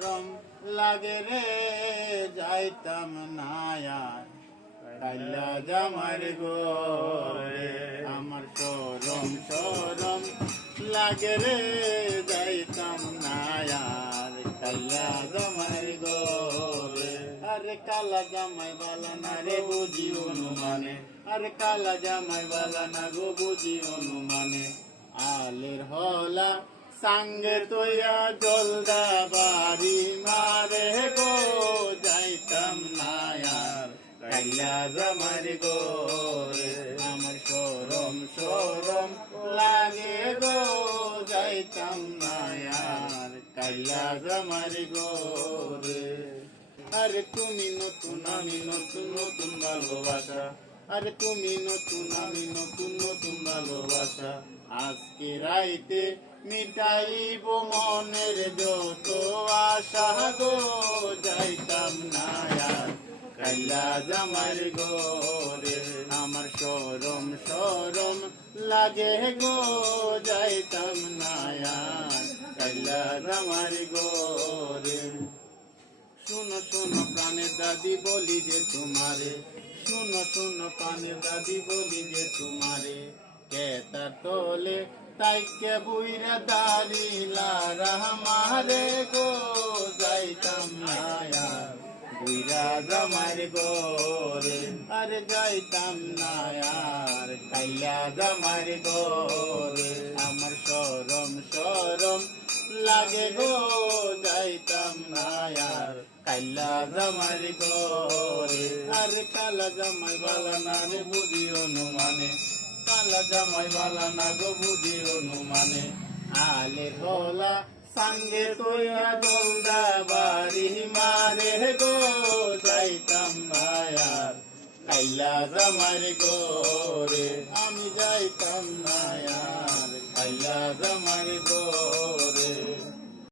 সরম লাগে রে যাইতাম না আর কাইলা জামার গোরে আমার সরম সরম লাগে রে যাইতাম না আর কাইলা জামার গোরে আরে কালা জামাই বালা না রে বুঝি অনুমানে আরে কালা জামাই বালা না গো বুঝি অনুমানে আলের হলা সঙ্গে তোয়া জলদা বাড়ি মারে গো যাইতাম না আর কাইলা জামার গোরে আমার সরম সরম লাগে গো যাইতাম না আর কাইলা জামার গোরে আরে তুমি নতুন আমি নতুন নতুন ভালোবাসা আরে তুমি নতুন আমি নতুন নতুন ভালোবাসা আজকে রাইতে মিটাইব মনের যত আশা গো যাইতাম না আর কাইলা জামার গোরে আমার সরম সরম লাগে গো যাইতাম না আর কাইলা জামার গোরে শুনো শুনো প্রাণের দাদি বলি যে তোমারে শুনো শুনো প্রাণের দাদি বলি যে তোমারে কেতা তোলে তাই কে বুইরা দাঁড়িলা রামারে গো যাইতাম না আর বুইরা জামার গোরে আরে যাইতাম না আর কাইলা জামার গোরে আমার সরম সরম লাগে গো যাইতাম না আর কাইলা জামার গোরে আরে কালা জামাই বালা না রে বুঝি অনুমানে কালা জামাই বালা না গো বুঝি অনুমানে আলে হোলা সঙ্গে তোয়া জলদা বাড়ি মারে গো যাইতাম না আর কাইলা জামার গোরে আমি যাইতাম না আর কাইলা জামার